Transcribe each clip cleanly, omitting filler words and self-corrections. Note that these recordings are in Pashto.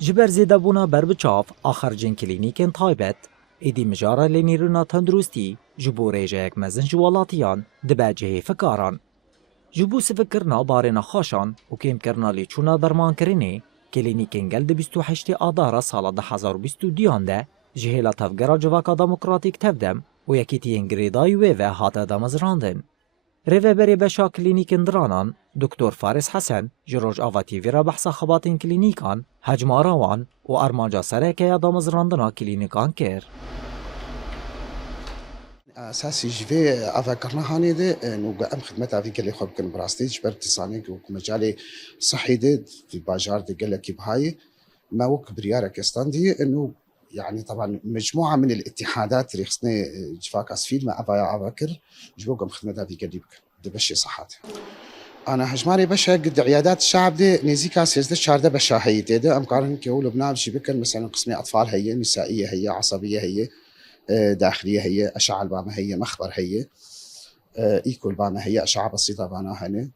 جبر زیده بونا بر بچاف آخر جن کلینیکن تایبت ایدی مجاره لنیرونا تندروستی جبو ریجه یک مزن جوالاتیان دبه جهی فکاران. جبو سفکرنا بارنا خاشان و کم کرنا لی چونا درمان کرنه کلینیکن گل ده 28 آدارا سال 2022 ده جهیلا تفگرا جواکا دموکراتیک تفدم و یکی تین گریدای ویوه هاته دمزراندن. ریوه بری بشا کلینیکن درانان دکتر فارس حسن جروج آواتی ویرا بحثا خباتین کلینیکان حجم آراوان و ارمانجا سرکه یا دمزراندنا کلینیکان کر. اساسي جفي افكرنا هاني دي انه ام خدمتها في قال خو كان براستي جبر تصانيك ومجالي صحي دي باجار دي قال لك بهاي ما وك بريارك استاندي انه يعني طبعا مجموعه من الاتحادات اللي خصني جفاك اسفيد ما افكر جبوكم خدمتها في قال دي بشي صحات انا هجماري باشا قد عيادات الشعب دي نيزيكا سيزد شارده باشا هي دي ام قارن كيو لبنان بشي بكر مثلا قسمي اطفال هي نسائيه هي عصبيه هي داخليه هي اشعه البامه هي مخبر هي ايكول بامه هي اشعه بسيطه بانا هنا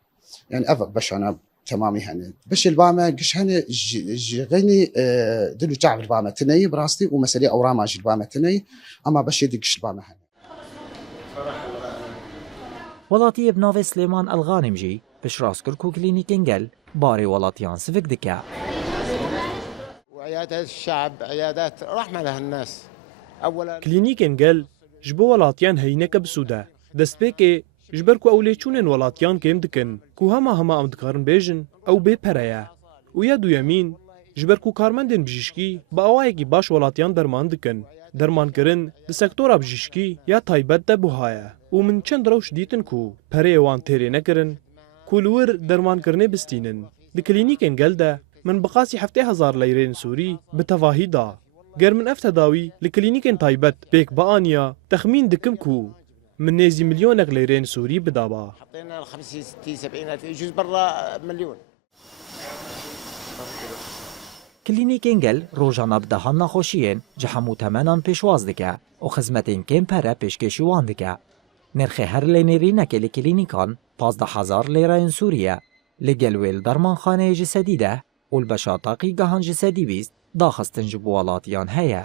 يعني افق باش انا تمامي هنا باش البامه قش هنا غني دلو جعب البامه تني براستي ومسالي اورام البامه تني اما باش يدقش البامه هنا ولاتي بناوي سليمان الغانمجي بشراس كركو كلينيكين جل باري ولاتيان سفك دكا وعيادات الشعب عيادات رحمه لها الناس كلينيكن قال جبو ولاتيان هينك بسودا دست بيكي جبركو أوليتشونن ولاتيان كيم دكن كو هما أمدكارن بيجن أو بي برايا ويادو يمين جبركو كارمندن بجيشكي بأوايكي باش ولاتيان درمان دكن درمان كرن د سكتورا بجيشكي يا تايبت دبوهايا ومن چند روش ديتن كو بري وان تيري نكرن كولور درمان كرني بستينن د كلينيكن قال دا من بقاسي 7000 ليرين سوري بتفاهي دا غير من افتداوي لكلينيكن تايبت بيك بانيا تخمين دكم كو من نيزي مليون ليرين سوري بدابا حطينا 50 60 70 الف يجوز برا مليون. کلینیکین گل روزانه بدهان نخوشیین جهمو تمنان پیشواز دکه و خدمتین کم پره پیشکشوان دکه. نرخ هر لینری نکل کلینیکان 15,000 لیره سوریه لگلویل درمان خانه جسدی ده و البشاطاقی گهان جسدی بیست داخستن جبوالاتیان هیا.